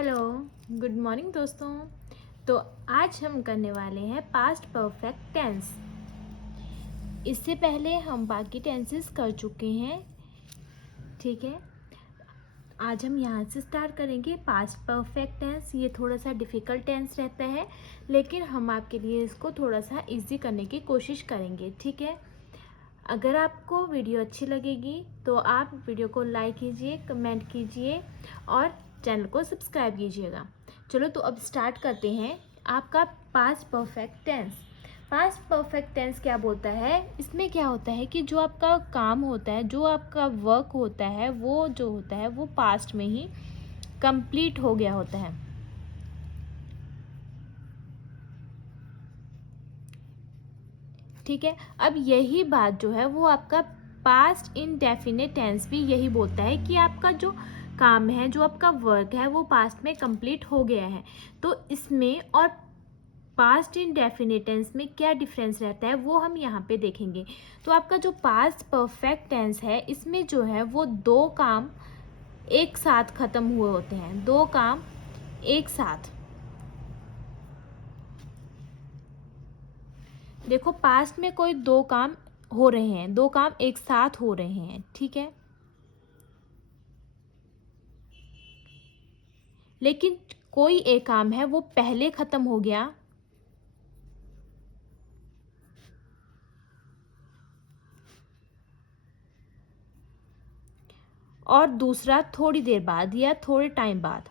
Hello, good morning दोस्तों। तो आज हम करने वाले हैं पास्ट परफेक्ट टेंस। इससे पहले हम बाकी टेंसेस कर चुके हैं, ठीक है। आज हम यहाँ से स्टार्ट करेंगे पास्ट परफेक्ट टेंस। ये थोड़ा सा डिफ़िकल्ट टेंस रहता है, लेकिन हम आपके लिए इसको थोड़ा सा इजी करने की कोशिश करेंगे, ठीक है। अगर आपको वीडियो अच्छी लगेगी तो आप वीडियो को लाइक कीजिए, कमेंट कीजिए और चैनल को सब्सक्राइब कीजिएगा। चलो तो अब स्टार्ट करते हैं आपका past perfect tense. Past perfect tense क्या बोलता है? इसमें क्या होता है कि जो आपका काम होता है, जो आपका वर्क होता है, वो जो होता है वो पास्ट में ही कंप्लीट हो गया होता है। ठीक है। अब यही बात जो है वो आपका पास्ट इंडेफिनिट टेंस भी यही बोलता है कि आपका जो काम है, जो आपका वर्क है, वो पास्ट में कंप्लीट हो गया है। तो इसमें और पास्ट इंडेफिनिट टेंस में क्या डिफरेंस रहता है वो हम यहाँ पे देखेंगे। तो आपका जो पास्ट परफेक्ट टेंस है, इसमें जो है वो दो काम एक साथ खत्म हुए होते हैं। दो काम एक साथ, देखो पास्ट में कोई दो काम हो रहे हैं, दो काम एक साथ हो रहे हैं, ठीक है। लेकिन कोई एक काम है वो पहले खत्म हो गया और दूसरा थोड़ी देर बाद या थोड़े टाइम बाद।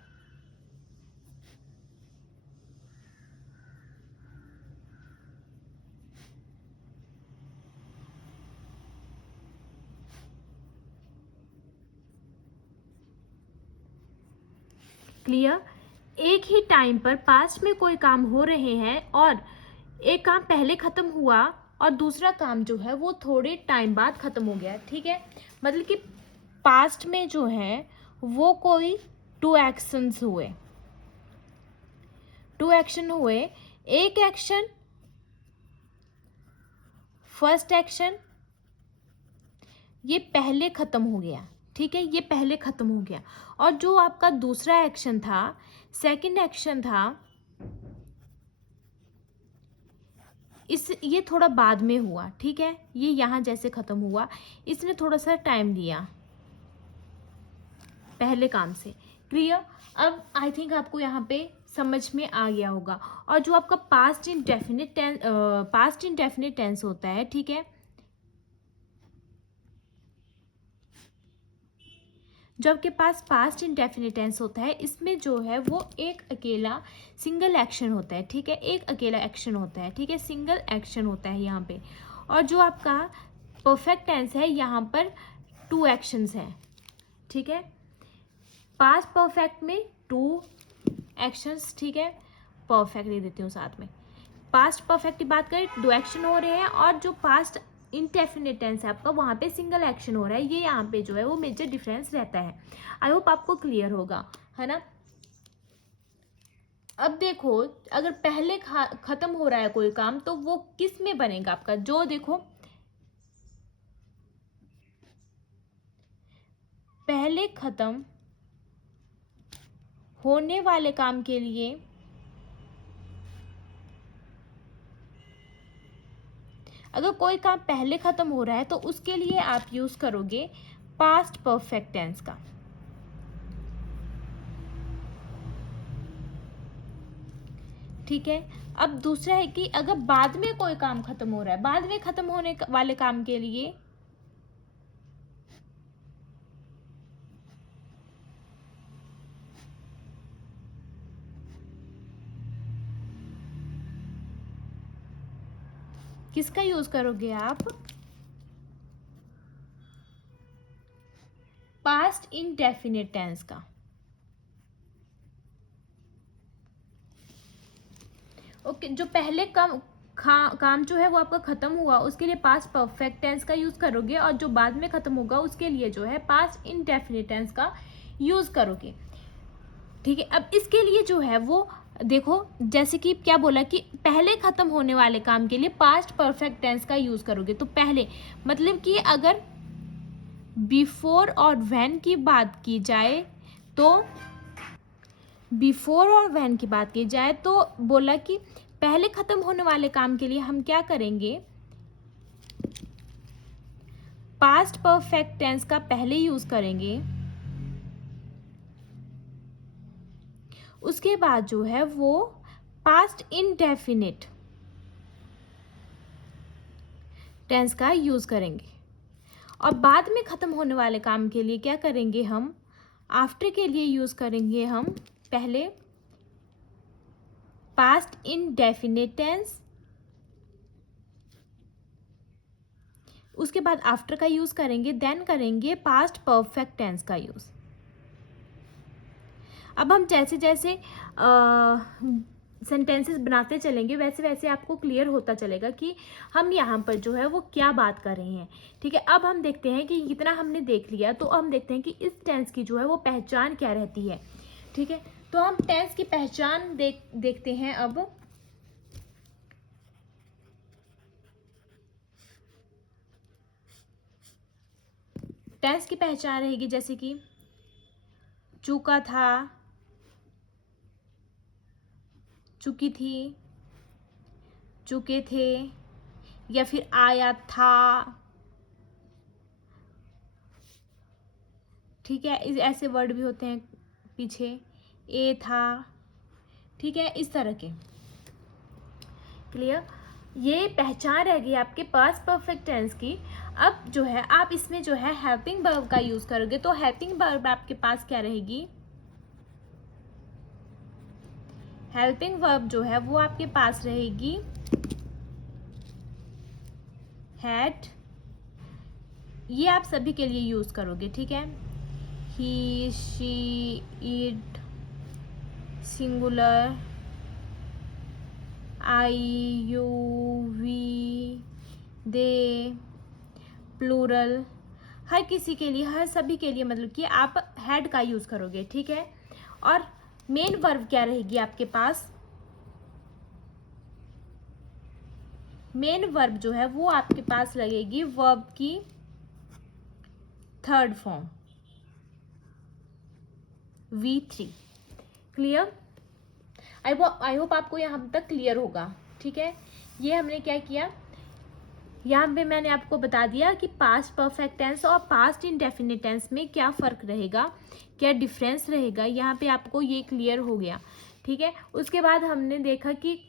क्लियर? एक ही टाइम पर पास्ट में कोई काम हो रहे हैं और एक काम पहले खत्म हुआ और दूसरा काम जो है वो थोड़े टाइम बाद खत्म हो गया, ठीक है। मतलब कि पास्ट में जो है वो कोई टू एक्शंस हुए, टू एक्शन हुए। एक एक्शन, फर्स्ट एक्शन, ये पहले खत्म हो गया, ठीक है, ये पहले खत्म हो गया। और जो आपका दूसरा एक्शन था, सेकंड एक्शन था, ये थोड़ा बाद में हुआ, ठीक है। ये यहाँ जैसे खत्म हुआ, इसने थोड़ा सा टाइम लिया पहले काम से। क्लियर? अब आई थिंक आपको यहाँ पे समझ में आ गया होगा। और जो आपका पास्ट इंडेफिनिट टेंस होता है, ठीक है, जो आपके पास पास्ट इंडेफिनिट टेंस होता है, इसमें जो है वो एक अकेला सिंगल एक्शन होता है, ठीक है। एक अकेला एक्शन होता है, ठीक है, सिंगल एक्शन होता है यहाँ पे। और जो आपका परफेक्ट टेंस है, यहाँ पर टू एक्शंस हैं, ठीक है। पास्ट परफेक्ट में टू एक्शंस, ठीक है। परफेक्ट दे देती हूँ साथ में। पास्ट परफेक्ट की बात करें, दो एक्शन हो रहे हैं, और जो पास्ट इंडेफिनिट टेंस है आपका, वहाँ पे सिंगल एक्शन हो रहा है। ये यहाँ पे जो है वो मेजर डिफरेंस रहता है। आई होप आपको क्लियर होगा, है ना। अब देखो, अगर पहले खत्म हो रहा है कोई काम, तो वो किस में बनेगा आपका? जो देखो पहले खत्म होने वाले काम के लिए अगर कोई काम पहले खत्म हो रहा है तो उसके लिए आप यूज करोगे पास्ट परफेक्ट टेंस का, ठीक है। अब दूसरा है कि अगर बाद में कोई काम खत्म हो रहा है, बाद में खत्म होने वाले काम के लिए किसका यूज करोगे आप? पास्ट इंडेफिनिट टेंस का। ओके, जो पहले काम जो है वो आपका खत्म हुआ, उसके लिए पास्ट परफेक्ट टेंस का यूज करोगे, और जो बाद में खत्म होगा उसके लिए जो है पास्ट इंडेफिनिट टेंस का यूज करोगे, ठीक है। अब इसके लिए जो है वो देखो, जैसे कि क्या बोला कि पहले खत्म होने वाले काम के लिए पास्ट परफेक्ट टेंस का यूज करोगे। तो पहले मतलब कि अगर बिफोर और व्हेन की बात की जाए तो बिफोर और व्हेन की बात की जाए तो बोला कि पहले खत्म होने वाले काम के लिए हम क्या करेंगे, पास्ट परफेक्ट टेंस का पहले यूज करेंगे, उसके बाद जो है वो पास्ट इंडेफिनिट टेंस का यूज करेंगे, और बाद में खत्म होने वाले काम के लिए क्या करेंगे, हम आफ्टर के लिए यूज करेंगे हम पहले पास्ट इंडेफिनिट टेंस, उसके बाद आफ्टर का यूज करेंगे, देन करेंगे पास्ट परफेक्ट टेंस का यूज। अब हम जैसे जैसे सेंटेंसेस बनाते चलेंगे वैसे वैसे आपको क्लियर होता चलेगा कि हम यहाँ पर जो है वो क्या बात कर रहे हैं। ठीक है, अब हम देखते हैं कि इतना हमने देख लिया, तो हम देखते हैं कि इस टेंस की जो है वो पहचान क्या रहती है। ठीक है, तो हम टेंस की पहचान देखते हैं। अब टेंस की पहचान रहेगी जैसे कि चुका था, चुकी थी, चुके थे, या फिर आया था। ठीक है, ऐसे वर्ड भी होते हैं पीछे, ए था। ठीक है, इस तरह के। क्लियर, ये पहचान रह गई आपके पास परफेक्ट टेंस की। अब जो है आप इसमें जो है हेल्पिंग वर्ब का यूज करोगे, तो हेल्पिंग वर्ब आपके पास क्या रहेगी, हेल्पिंग वर्ब जो है वो आपके पास रहेगी हैड। ये आप सभी के लिए यूज करोगे। ठीक है, he, she, it, singular, I, you, we, they, plural, हर किसी के लिए, हर सभी के लिए मतलब कि आप हैड का यूज करोगे। ठीक है, और मेन वर्ब क्या रहेगी आपके पास, मेन वर्ब जो है वो आपके पास लगेगी वर्ब की third form V3। Clear, I hope आपको यहाँ तक क्लियर होगा। ठीक है, ये हमने क्या किया, यहाँ पे मैंने आपको बता दिया कि पास्ट परफेक्ट टेंस और पास्ट इंडेफिनिट टेंस में क्या फ़र्क रहेगा, क्या डिफरेंस रहेगा, यहाँ पे आपको ये क्लियर हो गया। ठीक है, उसके बाद हमने देखा कि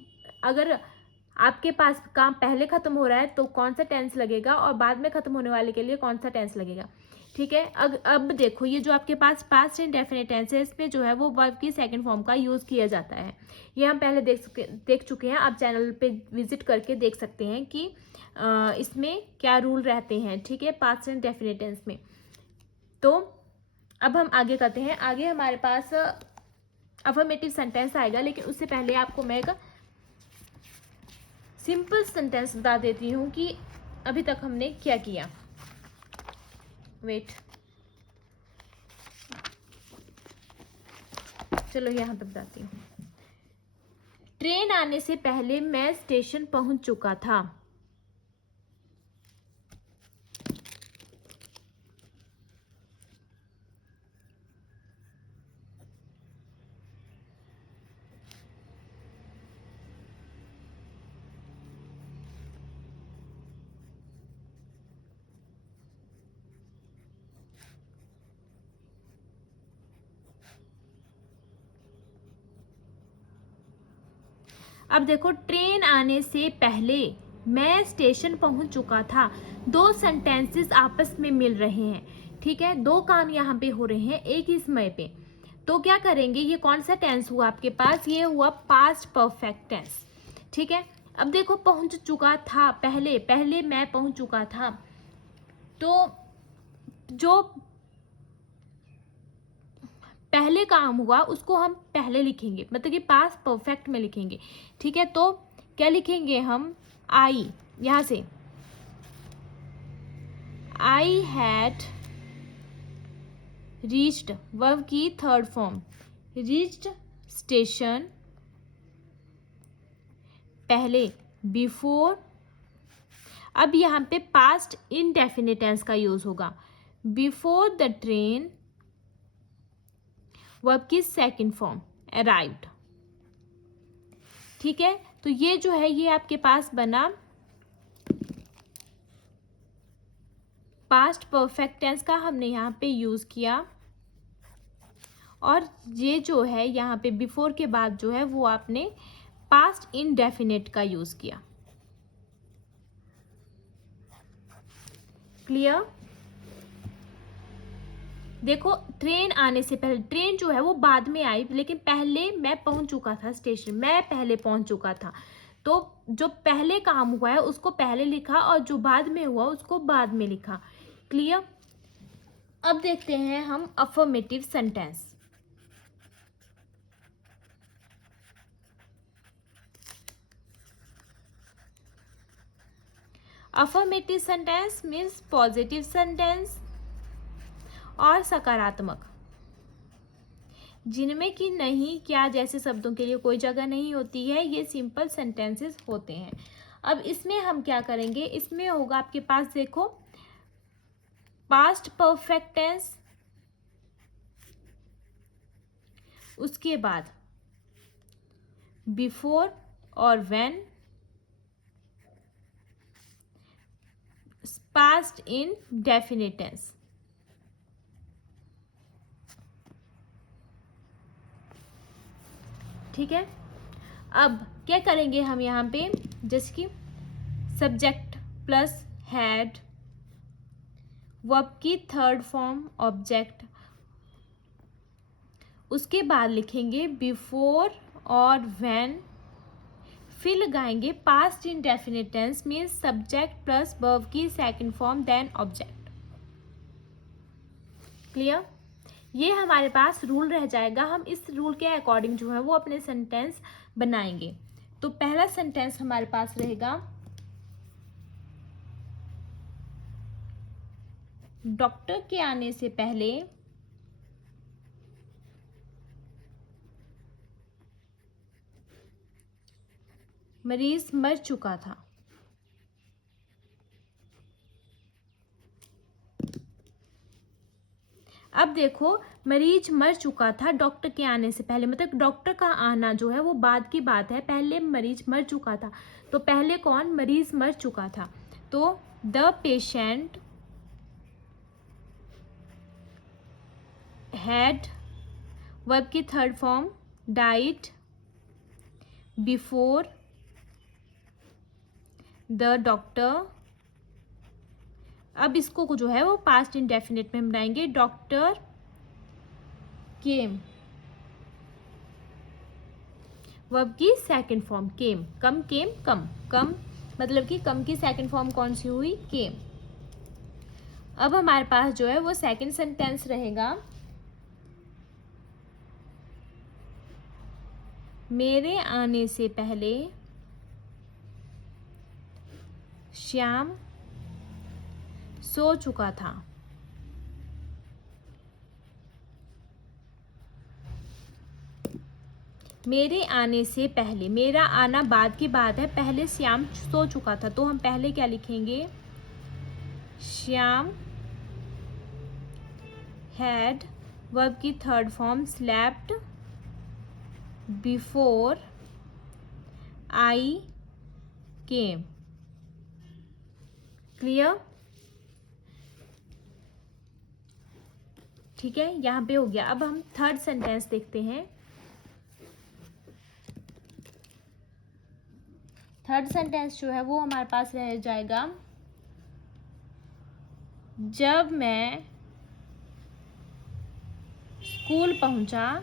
अगर आपके पास काम पहले ख़त्म हो रहा है तो कौन सा टेंस लगेगा, और बाद में ख़त्म होने वाले के लिए कौन सा टेंस लगेगा। ठीक है, अब देखो ये जो आपके पास पास्ट इंडेफिनिट टेंस है, इसमें जो है वो वर्ब की सेकंड फॉर्म का यूज़ किया जाता है। ये हम पहले देख चुके हैं, आप चैनल पे विजिट करके देख सकते हैं कि इसमें क्या रूल रहते हैं। ठीक है, पास्ट इंडेफिनिट टेंस में। तो अब हम आगे करते हैं। आगे हमारे पास अफर्मेटिव सेंटेंस आएगा, लेकिन उससे पहले आपको मैं एक सिंपल सेंटेंस बता देती हूँ कि अभी तक हमने क्या किया। वेट, चलो यहाँ पे बताती हूँ। ट्रेन आने से पहले मैं स्टेशन पहुंच चुका था। अब देखो, ट्रेन आने से पहले मैं स्टेशन पहुंच चुका था। दो सेंटेंसेस आपस में मिल रहे हैं। ठीक है, दो काम यहाँ पे हो रहे हैं एक ही समय पे। तो क्या करेंगे, ये कौन सा टेंस हुआ आपके पास, ये हुआ पास्ट परफेक्ट टेंस। ठीक है, अब देखो पहुंच चुका था, पहले पहले मैं पहुंच चुका था, तो जो पहले काम हुआ उसको हम पहले लिखेंगे, मतलब कि पास्ट परफेक्ट में लिखेंगे। ठीक है, तो क्या लिखेंगे हम, आई, यहां से आई हैड रीच्ड, वर्ब की थर्ड फॉर्म, रीच्ड स्टेशन, पहले बिफोर। अब यहाँ पे पास्ट इंडेफिनिट टेंस का यूज होगा, बिफोर द ट्रेन, वर्ब की सेकंड फॉर्म अराइव्ड। ठीक है, तो ये जो है ये आपके पास बना पास्ट परफेक्ट टेंस का, हमने यहाँ पे यूज किया। और ये जो है यहाँ पे बिफोर के बाद जो है वो आपने पास्ट इंडेफिनिट का यूज किया। क्लियर? देखो, ट्रेन आने से पहले, ट्रेन जो है वो बाद में आई, लेकिन पहले मैं पहुंच चुका था स्टेशन, मैं पहले पहुंच चुका था। तो जो पहले काम हुआ है उसको पहले लिखा और जो बाद में हुआ उसको बाद में लिखा। क्लियर? अब देखते हैं हम affirmative sentence. Affirmative sentence means positive sentence और सकारात्मक, जिनमें कि नहीं, क्या जैसे शब्दों के लिए कोई जगह नहीं होती है, ये सिंपल सेंटेंसेस होते हैं। अब इसमें हम क्या करेंगे, इसमें होगा आपके पास, देखो, पास्ट परफेक्ट टेंस, उसके बाद बिफोर और when, past indefinite tense. ठीक है, अब क्या करेंगे हम यहाँ पे, जैसे कि सब्जेक्ट प्लस हैड, वर्ब की थर्ड फॉर्म ऑब्जेक्ट, उसके बाद लिखेंगे बिफोर और व्हेन, फिर लगाएंगे past indefinite tense means subject plus verb की second form then object. Clear? ये हमारे पास रूल रह जाएगा, हम इस रूल के अकॉर्डिंग जो है वो अपने सेंटेंस बनाएंगे। तो पहला सेंटेंस हमारे पास रहेगा, डॉक्टर के आने से पहले मरीज मर चुका था। अब देखो, मरीज मर चुका था डॉक्टर के आने से पहले, मतलब डॉक्टर का आना जो है वो बाद की बात है, पहले मरीज मर चुका था। तो पहले कौन, मरीज मर चुका था। तो द पेशेंट हैड, वर्ब की third form died before the doctor. अब इसको जो है वो पास्ट इंडेफिनिट में बनाएंगे, डॉक्टर केम, वर्ब की सेकंड फॉर्म केम, कम केम कम, कम मतलब कि कम की सेकंड फॉर्म कौन सी हुई, केम। अब हमारे पास जो है वो सेकंड सेंटेंस रहेगा, मेरे आने से पहले श्याम सो चुका था। मेरे आने से पहले, मेरा आना बाद की बात है, पहले श्याम सो चुका था, तो हम पहले क्या लिखेंगे, श्याम हैड, वर्ब की third form slept before I came. Clear? ठीक है, यहाँ पे हो गया। अब हम थर्ड सेंटेंस देखते हैं। थर्ड सेंटेंस जो है वो हमारे पास रह जाएगा, जब मैं स्कूल पहुंचा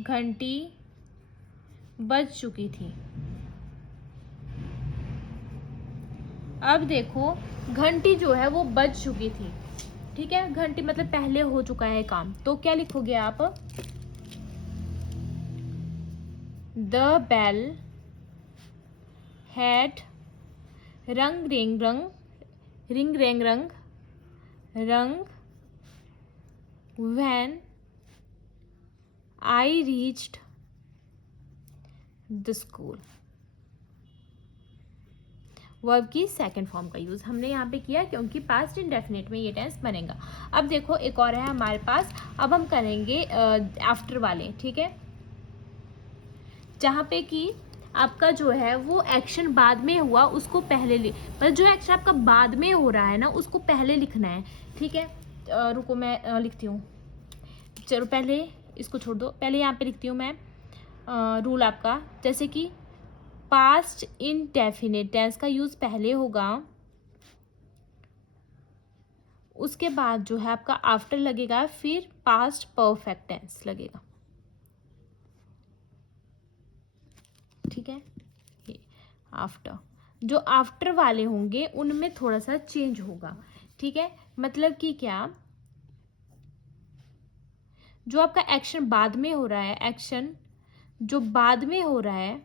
घंटी बज चुकी थी। अब देखो, घंटी जो है वो बज चुकी थी, ठीक है, घंटी मतलब पहले हो चुका है काम, तो क्या लिखोगे आप, द बेल हैड रंग रेंग रंग, रिंग रेंग रंग रंग, when I reached the school. Verb की सेकंड फॉर्म का यूज़ हमने यहाँ पे किया क्योंकि पास्ट इंडेफिनिट में ये टेंस बनेगा। अब देखो एक और है हमारे पास, अब हम करेंगे आफ्टर वाले, ठीक है, जहाँ पे कि आपका जो है वो एक्शन बाद में हुआ उसको पहले पर जो एक्शन आपका बाद में हो रहा है ना उसको पहले लिखना है, ठीक है। रुको मैं लिखती हूँ, चलो पहले इसको छोड़ दो, पहले यहाँ पे लिखती हूँ मैं रूल आपका, जैसे कि पास्ट इंडेफिनिट टेंस का यूज़ पहले होगा, उसके बाद जो है आपका आफ्टर लगेगा, फिर पास्ट परफेक्ट टेंस लगेगा, ठीक है। ये आफ्टर, जो आफ्टर वाले होंगे उनमें थोड़ा सा चेंज होगा, ठीक है। मतलब कि क्या, जो आपका एक्शन बाद में हो रहा है, एक्शन जो बाद में हो रहा है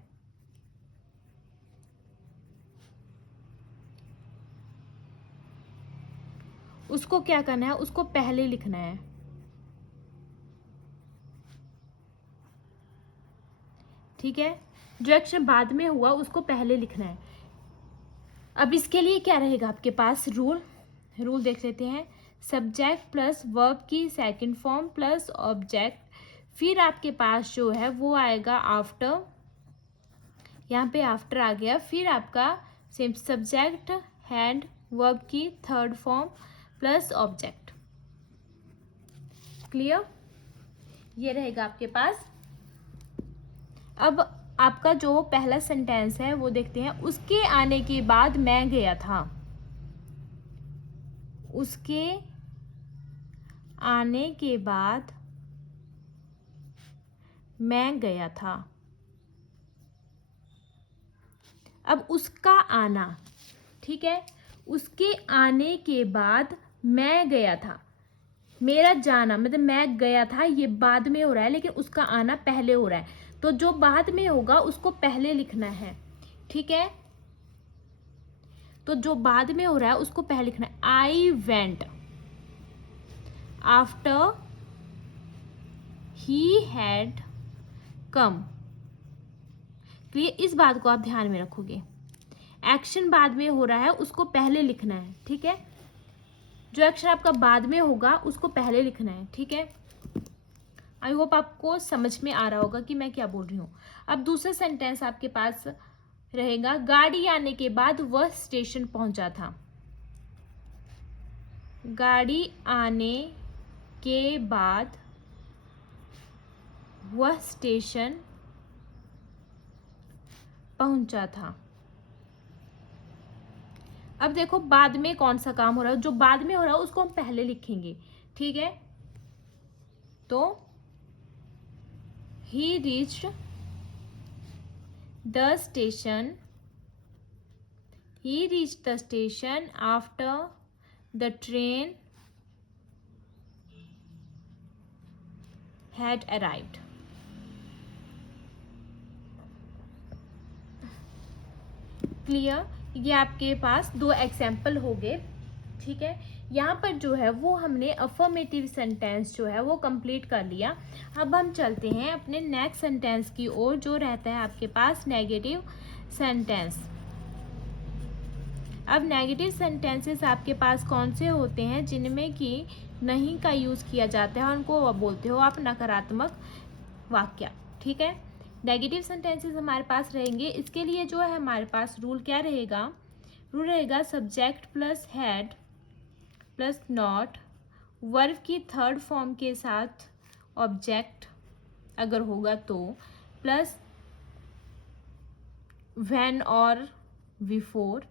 उसको क्या करना है, उसको पहले लिखना है, ठीक है। जो एक्शन बाद में हुआ उसको पहले लिखना है। अब इसके लिए क्या रहेगा आपके पास रूल देख लेते हैं। सब्जेक्ट प्लस वर्ब की सेकंड फॉर्म प्लस ऑब्जेक्ट, फिर आपके पास जो है वो आएगा आफ्टर, यहाँ पे आफ्टर आ गया, फिर आपका सेम सब्जेक्ट हैड वर्ब की third form plus object. Clear, ये रहेगा आपके पास। अब आपका जो पहला सेंटेंस है वो देखते हैं, उसके आने के बाद मैं गया था, उसके आने के बाद मैं गया था। अब उसका आना, ठीक है, उसके आने के बाद मैं गया था, मेरा जाना मतलब मैं गया था ये बाद में हो रहा है लेकिन उसका आना पहले हो रहा है, तो जो बाद में होगा उसको पहले लिखना है, ठीक है। तो जो बाद में हो रहा है उसको पहले लिखना है। I went after he had come. Clear, इस बात को आप ध्यान में रखोगे, एक्शन बाद में हो रहा है उसको पहले लिखना है, ठीक है। जो एक्शन आपका बाद में होगा उसको पहले लिखना है, ठीक है। आई होप आपको समझ में आ रहा होगा कि मैं क्या बोल रही हूँ। अब दूसरा सेंटेंस आपके पास रहेगा, गाड़ी आने के बाद वह स्टेशन पहुंचा था। गाड़ी आने के बाद वह स्टेशन पहुंचा था। अब देखो बाद में कौन सा काम हो रहा है, जो बाद में हो रहा है उसको हम पहले लिखेंगे, ठीक है। तो he reached the station, he reached the station after the train had arrived। Clear, ये आपके पास दो एग्जाम्पल हो गए, ठीक है। यहाँ पर जो है वो हमने अफर्मेटिव सेंटेंस जो है वो कंप्लीट कर लिया। अब हम चलते हैं अपने नेक्स्ट सेंटेंस की ओर, जो रहता है आपके पास नेगेटिव सेंटेंस। अब नेगेटिव सेंटेंसेस आपके पास कौन से होते हैं, जिनमें कि नहीं का यूज़ किया जाता है, उनको बोलते हो आप नकारात्मक वाक्य, ठीक है। नेगेटिव सेंटेंसेस हमारे पास रहेंगे, इसके लिए जो है हमारे पास रूल क्या रहेगा, रूल रहेगा subject plus had plus not, verb की थर्ड फॉर्म के साथ ऑब्जेक्ट अगर होगा तो, प्लस व्हेन और before,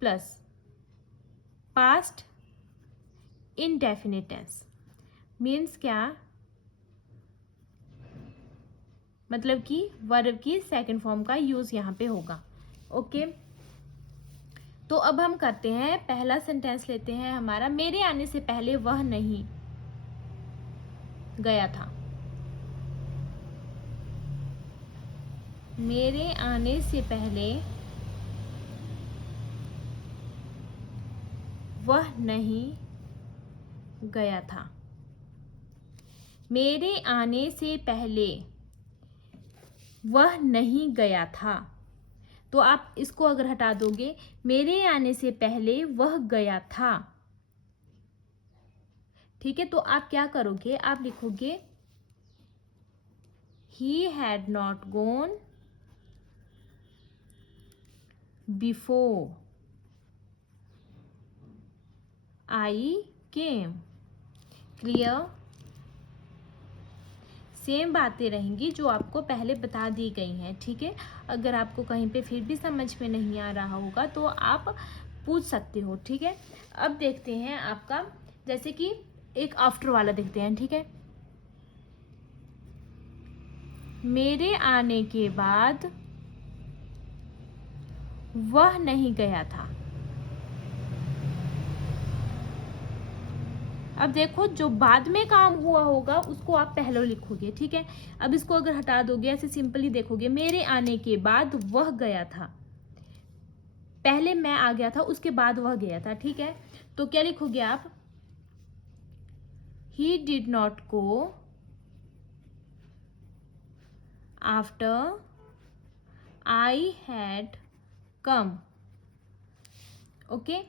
plus past indefinite tense. Means क्या, मतलब कि वर्ब की सेकंड फॉर्म का यूज यहाँ पे होगा, ओके। तो अब हम करते हैं, पहला सेंटेंस लेते हैं हमारा, मेरे आने से पहले वह नहीं गया था। मेरे आने से पहले वह नहीं गया था। मेरे आने से पहले वह नहीं गया था। तो आप इसको अगर हटा दोगे, मेरे आने से पहले वह गया था। ठीक है, तो आप क्या करोगे, आप लिखोगे he had not gone before I came। Clear? Same बातें रहेंगी जो आपको पहले बता दी गई हैं। ठीक है, अगर आपको कहीं पे फिर भी समझ में नहीं आ रहा होगा तो आप पूछ सकते हो। ठीक है, अब देखते हैं आपका, जैसे कि एक आफ्टर वाला देखते हैं। ठीक है, मेरे आने के बाद वह नहीं गया था। अब देखो, जो बाद में काम हुआ होगा उसको आप पहले लिखोगे। ठीक है, अब इसको अगर हटा दोगे, ऐसे सिंपली देखोगे, मेरे आने के बाद वह गया था, पहले मैं आ गया था, उसके बाद वह गया था। ठीक है, तो क्या लिखोगे आप, he did not go after I had come। Okay,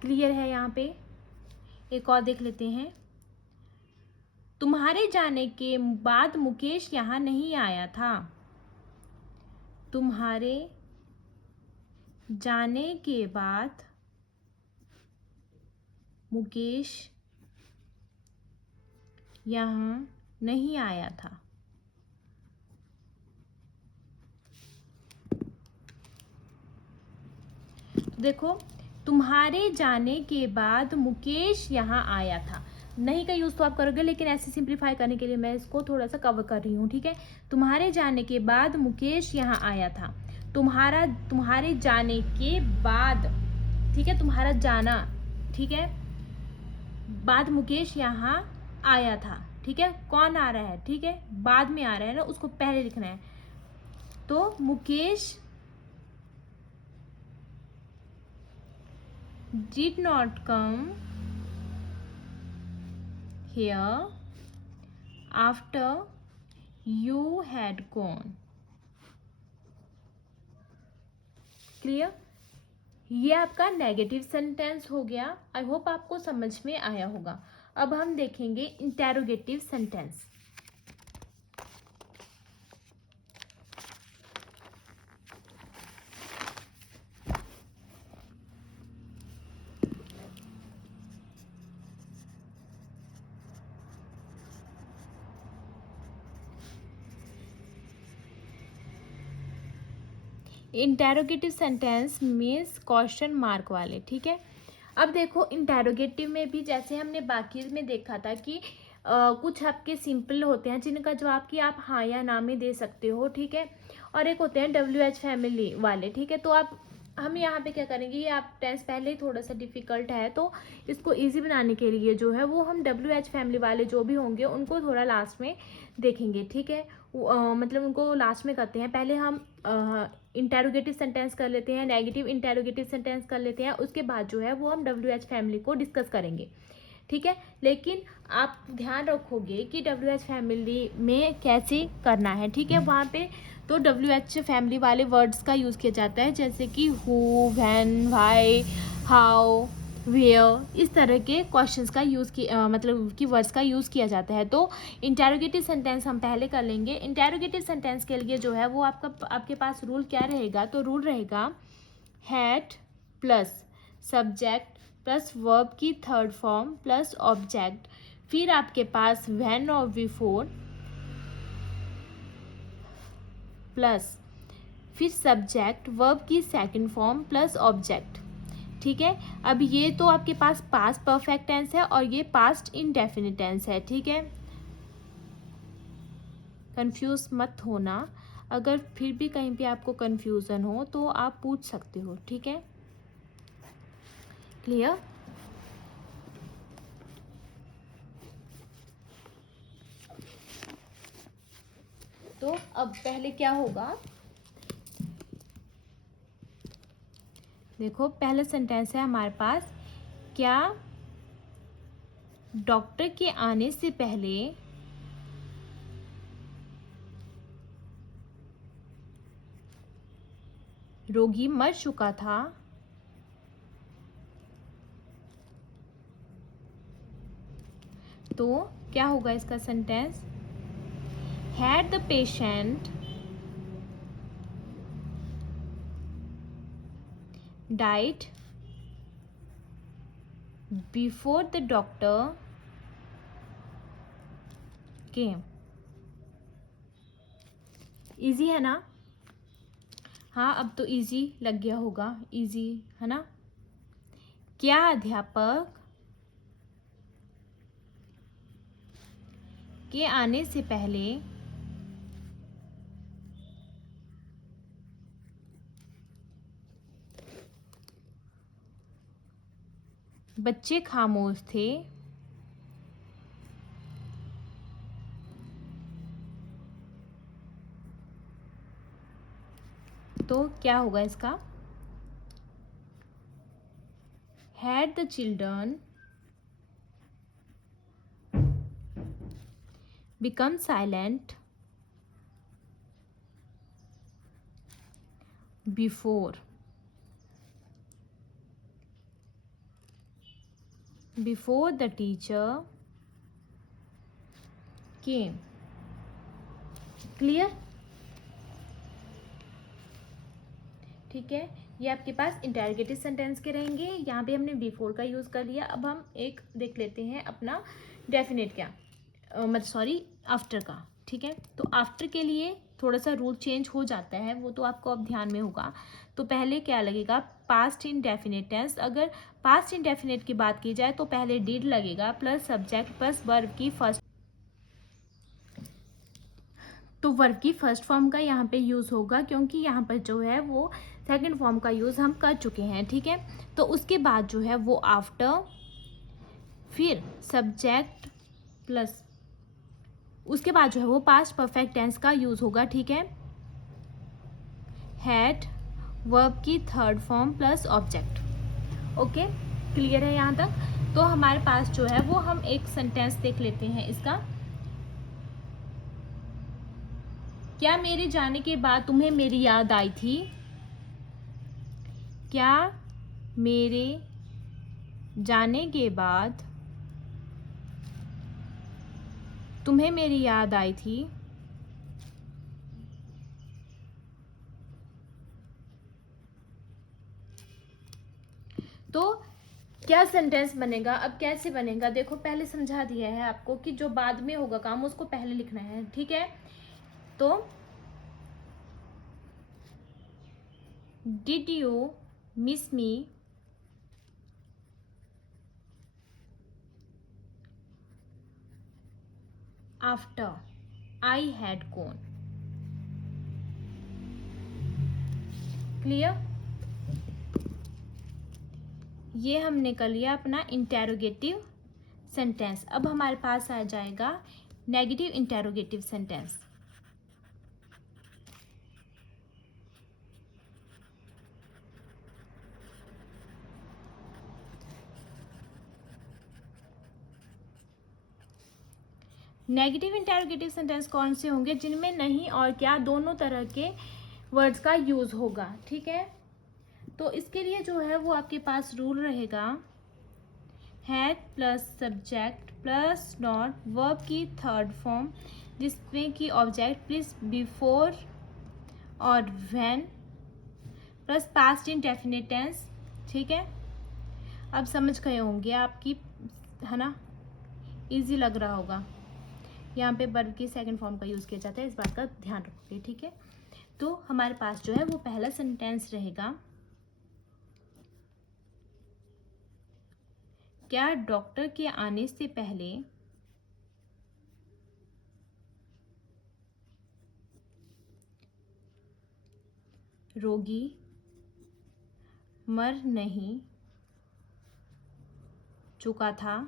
clear है? यहाँ पे एक और देख लेते हैं, तुम्हारे जाने के बाद मुकेश यहाँ नहीं आया था। तुम्हारे जाने के बाद मुकेश यहाँ नहीं आया था। देखो, तुम्हारे जाने के बाद मुकेश यहाँ आया था, नहीं का यूज तो आप करोगे, लेकिन ऐसे सिंप्लीफाई करने के लिए मैं इसको थोड़ा सा कवर कर रही हूँ। ठीक है, तुम्हारे जाने के बाद मुकेश यहाँ आया था। तुम्हारे जाने के बाद, ठीक है, तुम्हारा जाना, ठीक है, बाद मुकेश यहाँ आया था। ठीक है, कौन आ रहा है, ठीक है, बाद में आ रहा है ना, उसको पहले लिखना है। तो Mukesh did not come here after you had gone। Clear? ये आपका नेगेटिव सेंटेंस हो गया। आई होप आपको समझ में आया होगा। अब हम देखेंगे interrogative sentence. Interrogative sentence means question mark वाले। ठीक है, अब देखो, इंटेरोगेटिव में भी जैसे हमने बाकी में देखा था कि कुछ आपके सिंपल होते हैं जिनका जवाब कि आप हाँ या ना में दे सकते हो। ठीक है, और एक होते हैं WH फैमिली वाले। ठीक है, तो हम यहाँ पे क्या करेंगे, ये आप टेंस पहले ही थोड़ा सा डिफिकल्ट है, तो इसको इजी बनाने के लिए जो है वो हम WH फैमिली वाले जो भी होंगे उनको थोड़ा लास्ट में देखेंगे। ठीक है, मतलब उनको लास्ट में करते हैं। पहले हम इंटेरोगेटिव सेंटेंस कर लेते हैं, नेगेटिव इंटेरोगेटिव सेंटेंस कर लेते हैं, उसके बाद जो है वो हम WH फैमिली को डिस्कस करेंगे। ठीक है, लेकिन आप ध्यान रखोगे कि WH फैमिली में कैसे करना है। ठीक है, वहाँ पे तो WH फैमिली वाले वर्ड्स का यूज़ किया जाता है, जैसे कि who, when, why, how, where, इस तरह के क्वेश्चंस का मतलब कि वर्ड्स का यूज़ किया जाता है। तो इंटेरोगेटिव सेंटेंस हम पहले कर लेंगे। इंटेरोगेटिव सेंटेंस के लिए जो है वो आपके पास रूल क्या रहेगा, तो रूल रहेगा had plus subject plus verb की थर्ड फॉर्म प्लस ऑब्जेक्ट, फिर आपके पास व्हेन और बिफोर प्लस फिर सब्जेक्ट वर्ब की सेकंड फॉर्म प्लस ऑब्जेक्ट। ठीक है, अब ये तो आपके पास पास्ट परफेक्ट टेंस है और ये पास्ट इंडेफिनिट टेंस है। ठीक है, कंफ्यूज मत होना, अगर फिर भी कहीं पे आपको कंफ्यूजन हो तो आप पूछ सकते हो। ठीक है, क्लियर? तो अब पहले क्या होगा, देखो पहला सेंटेंस है हमारे पास, क्या डॉक्टर के आने से पहले रोगी मर चुका था, तो क्या होगा इसका sentence? Had the patient died before the doctor came. Easy है ना? हाँ, अब तो इजी लग गया होगा, इजी है ना? क्या अध्यापक के आने से पहले बच्चे खामोश थे, तो क्या होगा इसका? Had the children become silent before the teacher came. Clear? ठीक है, ये आपके पास इंटेरोगेटिव सेंटेंस के रहेंगे। यहाँ पे हमने बिफोर का यूज़ कर लिया। अब हम एक देख लेते हैं अपना डेफिनेट क्या, मतलब सॉरी आफ्टर का। ठीक है, तो आफ्टर के लिए थोड़ा सा रूल चेंज हो जाता है, वो तो आपको अब ध्यान में होगा। तो पहले क्या लगेगा? Past indefinite tense. अगर पास्ट इंडेफिनिट की बात की जाए तो पहले डिड लगेगा प्लस सब्जेक्ट प्लस वर्ब की फर्स्ट, तो वर्ब की फर्स्ट फॉर्म का यहाँ पे यूज़ होगा, क्योंकि यहाँ पर जो है वो सेकंड फॉर्म का यूज़ हम कर चुके हैं। ठीक है, तो उसके बाद जो है वो आफ्टर, फिर सब्जेक्ट प्लस, उसके बाद जो है वो पास्ट परफेक्ट टेंस का यूज़ होगा। ठीक है, हैड, वर्ब की third form plus object. Okay, clear है यहाँ तक? तो हमारे पास जो है वो हम एक सेंटेंस देख लेते हैं इसका। क्या मेरे जाने के बाद तुम्हें मेरी याद आई थी? क्या मेरे जाने के बाद तुम्हें मेरी याद आई थी? तो क्या सेंटेंस बनेगा? अब कैसे बनेगा देखो, पहले समझा दिया है आपको कि जो बाद में होगा काम उसको पहले लिखना है। ठीक है, तो did you miss me after I had gone. Clear? ये हमने कर लिया अपना इंटेरोगेटिव सेंटेंस। अब हमारे पास आ जाएगा negative interrogative sentence. Negative interrogative sentence कौन से होंगे? जिनमें नहीं और क्या दोनों तरह के वर्ड्स का यूज होगा। ठीक है, तो इसके लिए जो है वो आपके पास रूल रहेगा, had plus subject plus not, verb की थर्ड फॉर्म जिसमें कि ऑब्जेक्ट प्लस बिफोर और when plus past indefinite tense. ठीक है, अब समझ गए होंगे आपकी, है ना? इजी लग रहा होगा। यहाँ पे वर्ब की सेकंड फॉर्म का यूज़ किया जाता है, इस बात का ध्यान रखोगे। ठीक है, तो हमारे पास जो है वो पहला सेंटेंस रहेगा, क्या डॉक्टर के आने से पहले रोगी मर नहीं चुका था?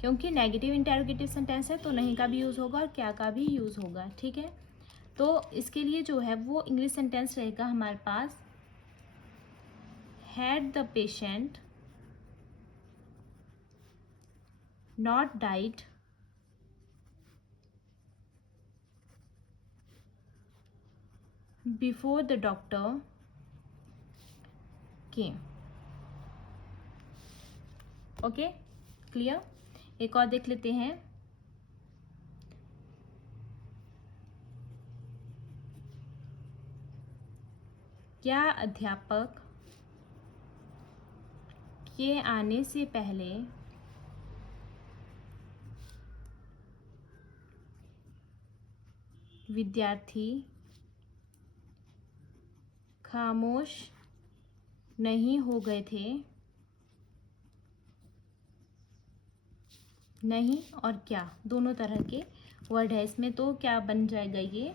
क्योंकि नेगेटिव इंटेरोगेटिव सेंटेंस है तो नहीं का भी यूज़ होगा और क्या का भी यूज़ होगा। ठीक है, तो इसके लिए जो है वो इंग्लिश सेंटेंस रहेगा हमारे पास, had the patient not died before the doctor came. Okay, clear. एक और देख लेते हैं। क्या अध्यापक के आने से पहले विद्यार्थी खामोश नहीं हो गए थे? नहीं और क्या, दोनों तरह के वर्ड है इसमें, तो क्या बन जाएगा ये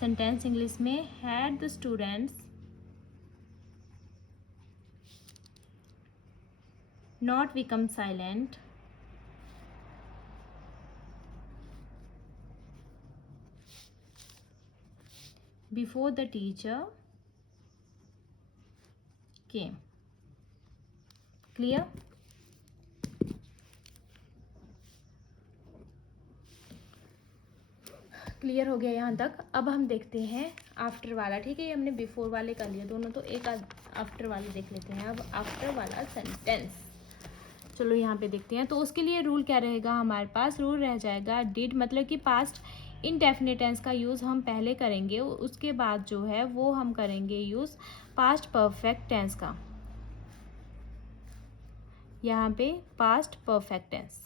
सेंटेंस इंग्लिश में? Had the students not become silent before the teacher came. Clear. Clear हो गया यहाँ तक। अब हम देखते हैं आफ्टर वाला। ठीक है, ये हमने बिफोर वाले कर लिया दोनों, तो एक आफ्टर वाले देख लेते हैं। अब आफ्टर वाला सेंटेंस, चलो यहाँ पे देखते हैं। तो उसके लिए रूल क्या रहेगा हमारे पास? रूल रह जाएगा डिड, मतलब कि पास्ट इनडेफिनिट टेंस का यूज़ हम पहले करेंगे, उसके बाद जो है वो हम करेंगे यूज़ पास्ट परफेक्ट टेंस का। यहाँ पे पास्ट परफेक्ट टेंस।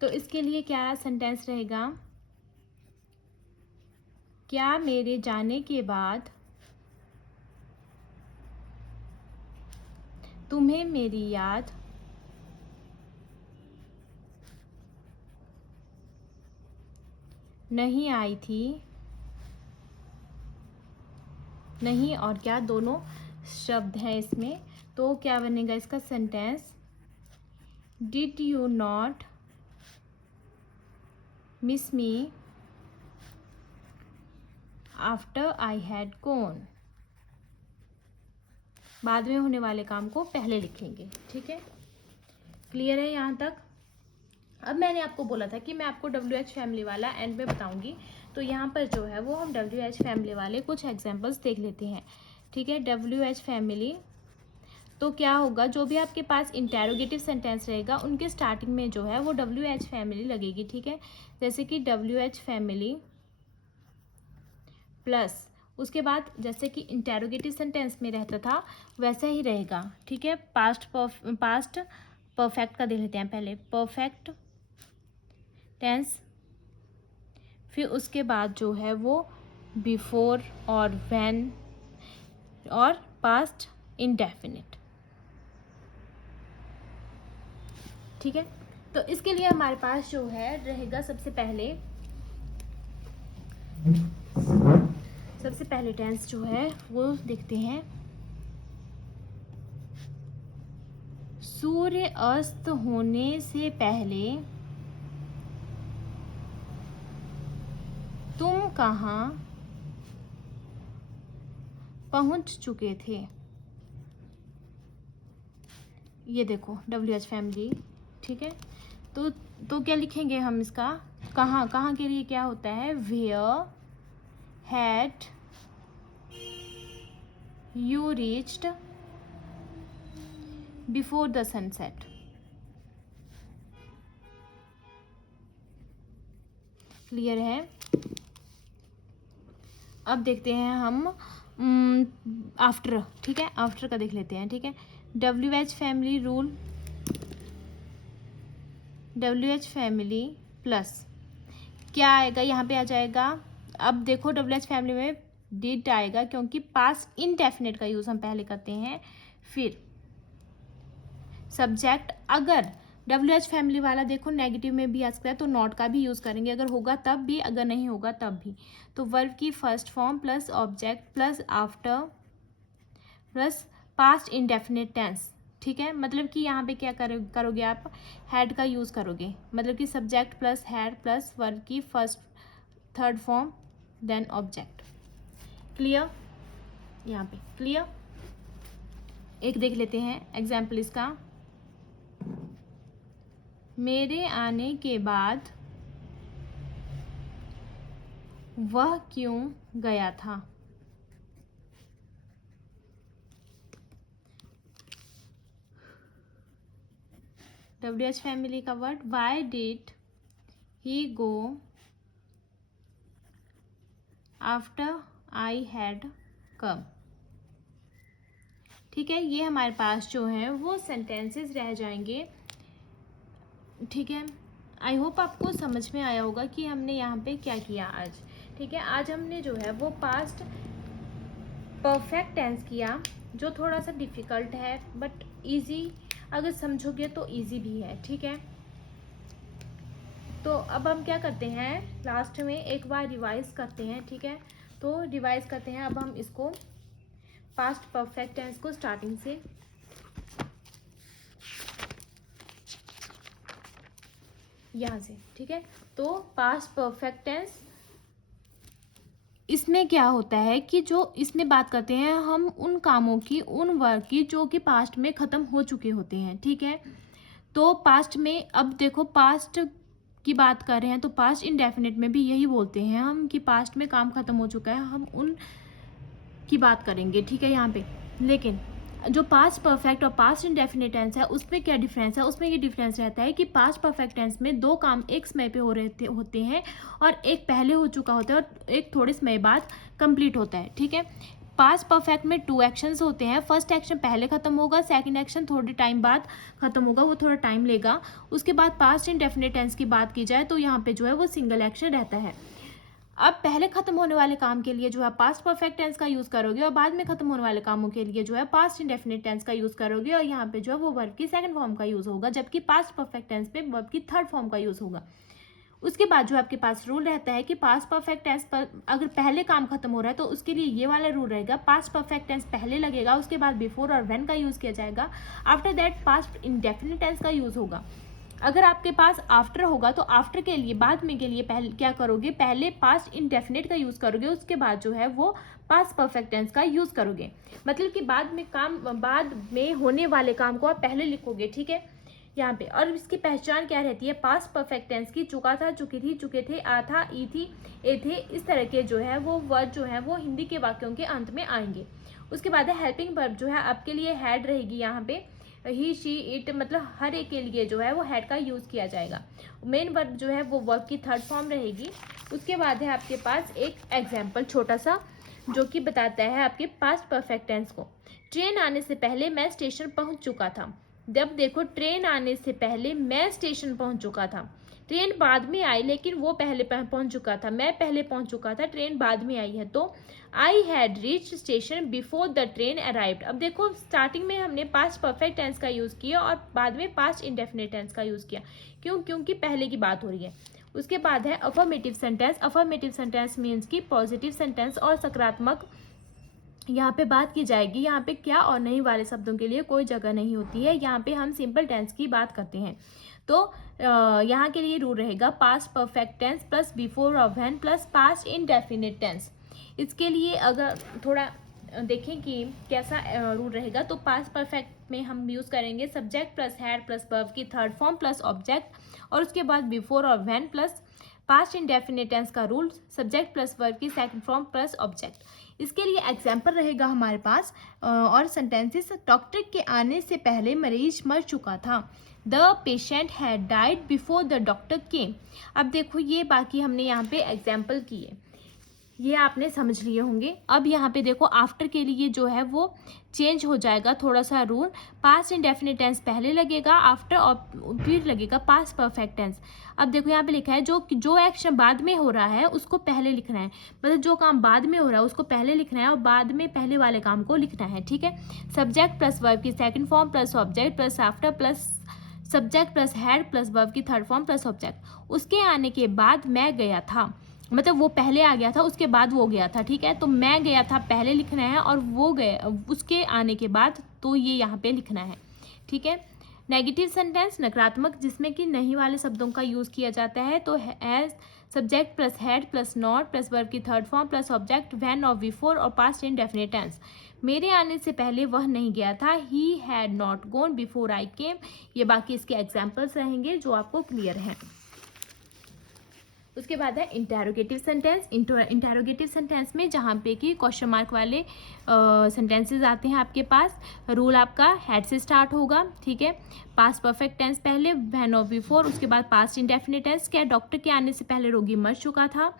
तो इसके लिए क्या सेंटेंस रहेगा? क्या मेरे जाने के बाद तुम्हें मेरी याद नहीं आई थी? नहीं और क्या, दोनों शब्द हैं इसमें, तो क्या बनेगा इसका sentence? Did you not miss me after I had gone. बाद में होने वाले काम को पहले लिखेंगे। ठीक है, क्लियर है यहाँ तक? अब मैंने आपको बोला था कि मैं आपको WH फैमिली वाला एंड में बताऊंगी, तो यहाँ पर जो है वो हम WH फैमिली वाले कुछ एग्जांपल्स देख लेते हैं। ठीक है, WH फैमिली, तो क्या होगा, जो भी आपके पास इंटेरोगेटिव सेंटेंस रहेगा उनके स्टार्टिंग में जो है वो WH फैमिली लगेगी। ठीक है, जैसे कि WH फैमिली प्लस उसके बाद जैसे कि इंटेरोगेटिव सेंटेंस में रहता था वैसा ही रहेगा। ठीक है, पास्ट परफेक्ट का देख लेते हैं पहले, परफेक्ट टेंस, फिर उसके बाद जो है वो बिफोर और व्हेन और पास्ट इंडेफिनिट। ठीक है, तो इसके लिए हमारे पास जो है रहेगा सबसे पहले टेंस जो है वो देखते हैं। सूर्य अस्त होने से पहले तुम कहाँ पहुंच चुके थे? ये देखो WH फैमिली। ठीक है, तो क्या लिखेंगे हम इसका? कहाँ के लिए क्या होता है? Where had you reached before the sunset. Clear है? अब देखते हैं हम आफ्टर। ठीक है, आफ्टर का देख लेते हैं। ठीक है, WH family rule, WH family plus क्या आएगा यहाँ पे आ जाएगा? अब देखो WH फैमिली में डिड आएगा क्योंकि पास्ट इनडेफिनिट का यूज हम पहले करते हैं। फिर सब्जेक्ट, अगर WH फैमिली वाला देखो नेगेटिव में भी आ सकता है तो नॉट का भी यूज करेंगे, अगर होगा तब भी, अगर नहीं होगा तब भी। तो वर्ब की first form plus object plus after plus past indefinite tense. ठीक है, मतलब कि यहाँ पे क्या करोगे आप? हैड का यूज करोगे, मतलब कि subject plus had plus verb की first third form then object. Clear? यहाँ पे क्लियर। एक देख लेते हैं एग्जाम्पल इसका। मेरे आने के बाद वह क्यों गया था। WH फैमिली का word, why did he go after I had come. ठीक है, ये हमारे पास जो है वो सेंटेंसेस रह जाएंगे। ठीक है, आई होप आपको समझ में आया होगा कि हमने यहाँ पे क्या किया आज। ठीक है, आज हमने जो है वो पास्ट परफेक्ट टेंस किया, जो थोड़ा सा डिफ़िकल्ट है बट इजी, अगर समझोगे तो इजी भी है। ठीक है, तो अब हम क्या करते हैं, लास्ट में एक बार रिवाइज करते हैं। ठीक है, तो रिवाइज करते हैं अब हम इसको पास्ट परफेक्ट टेंस को स्टार्टिंग से। यहाँ से। ठीक है, तो पास्ट परफेक्ट टेंस, इसमें क्या होता है कि जो इसमें बात करते हैं हम उन कामों की, उन वर्क की जो कि पास्ट में ख़त्म हो चुके होते हैं। ठीक है, तो पास्ट में, अब देखो पास्ट की बात कर रहे हैं तो पास्ट इंडेफिनिट में भी यही बोलते हैं हम कि पास्ट में काम ख़त्म हो चुका है, हम उन की बात करेंगे। ठीक है, यहाँ पे लेकिन जो पास्ट परफेक्ट और पास्ट इंडेफिनिट टेंस है उसमें क्या डिफरेंस है, उसमें ये डिफरेंस रहता है कि पास्ट परफेक्ट टेंस में दो काम एक समय पे हो रहे होते हैं और एक पहले हो चुका होता है और एक थोड़े समय बाद कंप्लीट होता है। ठीक है, पास्ट परफेक्ट में 2 एक्शंस होते हैं, फर्स्ट एक्शन पहले खत्म होगा, सेकंड एक्शन थोड़े टाइम बाद खत्म होगा, वो थोड़ा टाइम लेगा। उसके बाद पास्ट इंडेफिनिट टेंस की बात की जाए तो यहाँ पे जो है वो सिंगल एक्शन रहता है। अब पहले खत्म होने वाले काम के लिए जो है पास्ट परफेक्ट टेंस का यूज करोगे और बाद में खत्म होने वाले कामों के लिए जो है पास्ट इंडेफिनिट टेंस का यूज करोगे, और यहाँ पे जो है वो वर्ब की सेकंड फॉर्म का यूज होगा, जबकि पास्ट परफेक्ट टेंस पे वर्ब की थर्ड फॉर्म का यूज होगा। उसके बाद जो आपके पास रूल रहता है कि पास्ट परफेक्ट टेंस पर अगर पहले काम खत्म हो रहा है तो उसके लिए ये वाला रूल रहेगा, पास्ट परफेक्ट टेंस पहले लगेगा, उसके बाद बिफोर और व्हेन का यूज किया जाएगा, after that past indefinite tense का यूज होगा। अगर आपके पास आफ्टर होगा तो आफ्टर के लिए, बाद में के लिए पहले क्या करोगे, पहले पास्ट इंडेफिनिट का यूज करोगे, उसके बाद जो है वो पास्ट परफेक्ट टेंस का यूज करोगे। मतलब कि बाद में होने वाले काम को आप पहले लिखोगे। ठीक है, यहाँ पे। और इसकी पहचान क्या रहती है, पास्ट परफेक्ट टेंस की, चुका था, चुकी थी, चुके थे, आ था, ई थी, ए थे, इस तरह के जो है वो वर्ड जो है वो हिंदी के वाक्यों के अंत में आएंगे। उसके बाद है हेल्पिंग वर्ब, जो है आपके लिए हैड रहेगी यहाँ पे, ही, शी, इट, मतलब हर एक के लिए जो है वो हैड का यूज किया जाएगा। मेन वर्ब जो है वो वर्ब की थर्ड फॉर्म रहेगी। उसके बाद है आपके पास एक एग्जाम्पल छोटा सा जो कि बताता है आपके पास्ट परफेक्ट टेंस को। ट्रेन आने से पहले मैं स्टेशन पहुंच चुका था। जब देखो, ट्रेन आने से पहले मैं स्टेशन पहुंच चुका था, ट्रेन बाद में आई लेकिन वो पहले पहुंच चुका था, मैं पहले पहुंच चुका था, ट्रेन बाद में आई है, तो I had reach station before the train arrived. अब देखो, स्टार्टिंग में हमने पास्ट परफेक्ट टेंस का यूज किया और बाद में पास्ट इंडेफिनिट टेंस का यूज किया। क्यों? क्योंकि पहले की बात हो रही है। उसके बाद है affirmative sentence. Affirmative sentence means की पॉजिटिव सेंटेंस और सकारात्मक यहाँ पे बात की जाएगी। यहाँ पे क्या और नहीं वाले शब्दों के लिए कोई जगह नहीं होती है, यहाँ पे हम सिंपल टेंस की बात करते हैं। तो यहाँ के लिए रूल रहेगा past perfect tense plus before और when plus past indefinite tense. इसके लिए अगर थोड़ा देखें कि कैसा रूल रहेगा, तो पास्ट परफेक्ट में हम यूज़ करेंगे subject plus had plus verb की थर्ड फॉर्म प्लस ऑब्जेक्ट, और उसके बाद बिफोर और when plus past indefinite tense का रूल सब्जेक्ट प्लस वर्ब की सेकंड फॉर्म प्लस ऑब्जेक्ट। इसके लिए एग्जाम्पल रहेगा हमारे पास और सेंटेंसेस। डॉक्टर के आने से पहले मरीज मर चुका था। The patient had died before the doctor केम। अब देखो, ये बाकी हमने यहाँ पे एग्जाम्पल किए, ये आपने समझ लिए होंगे। अब यहाँ पे देखो, आफ्टर के लिए जो है वो चेंज हो जाएगा थोड़ा सा रूल, पास्ट इंडेफिनिट टेंस पहले लगेगा आफ्टर और फिर लगेगा पास्ट परफेक्ट टेंस। अब देखो यहाँ पे लिखा है जो एक्शन बाद में हो रहा है उसको पहले लिखना है, मतलब जो काम बाद में हो रहा है उसको पहले लिखना है और बाद में पहले वाले काम को लिखना है। ठीक है, सब्जेक्ट प्लस वर्ब की second form plus object plus after plus subject plus had plus verb की थर्ड फॉर्म प्लस ऑब्जेक्ट। उसके आने के बाद मैं गया था, मतलब वो पहले आ गया था उसके बाद वो गया था। ठीक है, तो मैं गया था पहले लिखना है और वो गया उसके आने के बाद, तो ये यहाँ पे लिखना है। ठीक है, नेगेटिव सेंटेंस नकारात्मक, जिसमें कि नहीं वाले शब्दों का यूज किया जाता है, तो as subject plus had plus not plus verb की third form plus object when और बिफोर और पास्ट इंडेफिनिट टेंस। मेरे आने से पहले वह नहीं गया था, he had not gone before I came. ये बाकी इसके एग्जाम्पल्स रहेंगे जो आपको क्लियर हैं। उसके बाद है इंटेरोगेटिव सेंटेंस। इंटेरोगेटिव सेंटेंस में जहाँ पे कि क्वेश्चन मार्क वाले सेंटेंसेस आते हैं आपके पास, रूल आपका हैड से स्टार्ट होगा, ठीक है। पास्ट परफेक्ट टेंस पहले, व्हेन और बिफोर, उसके बाद पास्ट इंडेफिनिट टेंस, क्या डॉक्टर के आने से पहले रोगी मर चुका था,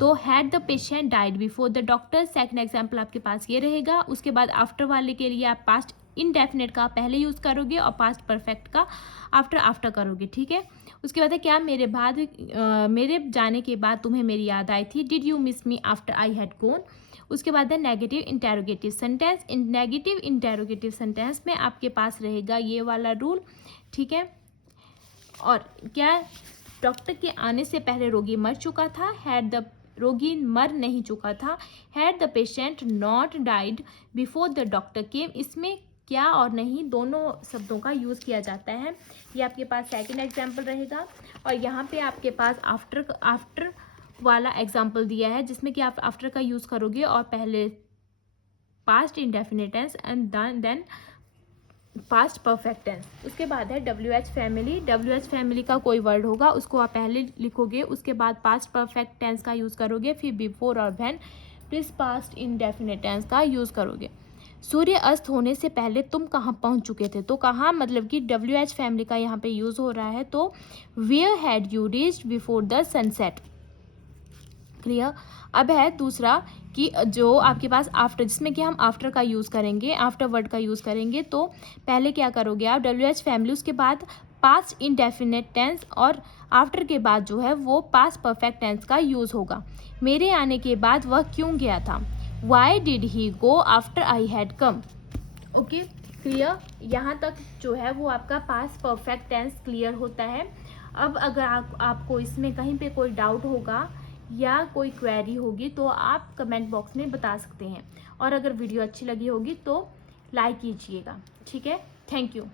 तो had the patient died before the doctor, second example आपके पास ये रहेगा। उसके बाद आफ्टर वाले के लिए आप पास्ट इनडेफिनेट का पहले यूज़ करोगे और पास्ट परफेक्ट का आफ्टर करोगे, ठीक है। उसके बाद है क्या मेरे जाने के बाद तुम्हें मेरी याद आई थी, did you miss me after I had gone. उसके बाद है नेगेटिव इंटेरोगेटिव सेंटेंस। इन नेगेटिव इंटेरोगेटिव सेंटेंस में आपके पास रहेगा ये वाला रूल, ठीक है। और क्या डॉक्टर के आने से पहले रोगी मर चुका था, रोगी मर नहीं चुका था, had the patient not died before the doctor केम। इसमें क्या और नहीं दोनों शब्दों का यूज़ किया जाता है। ये आपके पास सेकंड एग्जाम्पल रहेगा। और यहाँ पे आपके पास आफ्टर वाला एग्जाम्पल दिया है जिसमें कि आप आफ्टर का यूज़ करोगे और पहले past indefinite tense and then past perfect tense. उसके बाद है WH फैमिली। WH फैमिली का कोई वर्ड होगा उसको आप पहले लिखोगे, उसके बाद पास्ट परफेक्ट टेंस का यूज़ करोगे, फिर बिफोर और व्हेन, फिर पास्ट इंडेफिनिट टेंस का यूज़ करोगे। सूर्य अस्त होने से पहले तुम कहाँ पहुँच चुके थे, तो कहाँ मतलब कि WH फैमिली का यहाँ पे यूज़ हो रहा है, तो where had you reached before the sunset. Clear. अब है दूसरा कि जो आपके पास आफ्टर, जिसमें कि हम आफ्टर का यूज़ करेंगे, आफ्टर वर्ड का यूज़ करेंगे, तो पहले क्या करोगे आप WH फैमिली, उसके बाद पास्ट इंडेफिनिट टेंस और आफ्टर के बाद जो है वो पास्ट परफेक्ट टेंस का यूज़ होगा। मेरे आने के बाद वह क्यों गया था, why did he go after I had come. Okay clear. यहाँ तक जो है वो आपका पास्ट परफेक्ट टेंस क्लियर होता है। अब अगर आपको इसमें कहीं पे कोई डाउट होगा या कोई क्वेरी होगी तो आप कमेंट बॉक्स में बता सकते हैं। और अगर वीडियो अच्छी लगी होगी तो लाइक कीजिएगा, ठीक है। Thank you.